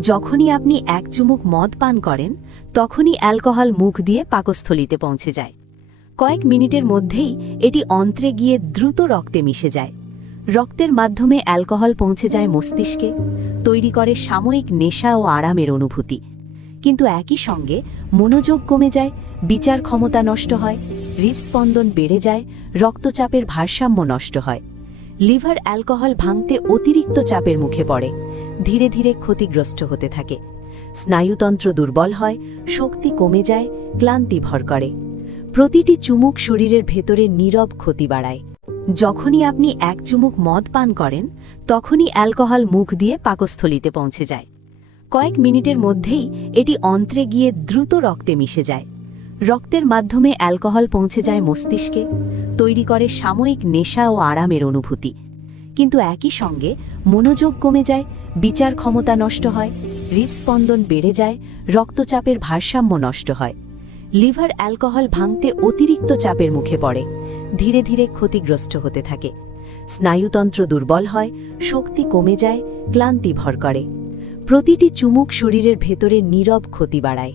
যখনই আপনি এক চুমুক মদ পান করেন তখনই অ্যালকোহল মুখ দিয়ে পাকস্থলীতে পৌঁছে যায়। কয়েক মিনিটের মধ্যেই এটি অন্ত্রে গিয়ে দ্রুত রক্তে মিশে যায়। রক্তের মাধ্যমে অ্যালকোহল পৌঁছে যায় মস্তিষ্কে, তৈরি করে সাময়িক নেশা ও আরামের অনুভূতি। কিন্তু একই সঙ্গে মনোযোগ কমে যায়, বিচার ক্ষমতা নষ্ট হয়, হৃদস্পন্দন বেড়ে যায়, রক্তচাপের ভারসাম্য নষ্ট হয়। লিভার অ্যালকোহল ভাঙতে অতিরিক্ত চাপের মুখে পড়ে, ধীরে ধীরে ক্ষতিগ্রস্ত হতে থাকে। স্নায়ুতন্ত্র দুর্বল হয়, শক্তি কমে যায়, ক্লান্তি ভর করে। প্রতিটি চুমুক শরীরের ভেতরে নীরব ক্ষতি বাড়ায়। যখনই আপনি এক চুমুক মদ পান করেন তখনই অ্যালকোহল মুখ দিয়ে পাকস্থলীতে পৌঁছে যায়। কয়েক মিনিটের মধ্যেই এটি অন্ত্রে গিয়ে দ্রুত রক্তে মিশে যায়। রক্তের মাধ্যমে অ্যালকোহল পৌঁছে যায় মস্তিষ্কে, তৈরি করে সাময়িক নেশা ও আরামের অনুভূতি। কিন্তু একই সঙ্গে মনোযোগ কমে যায়, বিচার ক্ষমতা নষ্ট হয়, হৃদস্পন্দন বেড়ে যায়, রক্তচাপের ভারসাম্য নষ্ট হয়। লিভার অ্যালকোহল ভাঙতে অতিরিক্ত চাপের মুখে পড়ে, ধীরে ধীরে ক্ষতিগ্রস্ত হতে থাকে। স্নায়ুতন্ত্র দুর্বল হয়, শক্তি কমে যায়, ক্লান্তি ভর করে। প্রতিটি চুমুক শরীরের ভেতরে নীরব ক্ষতি বাড়ায়।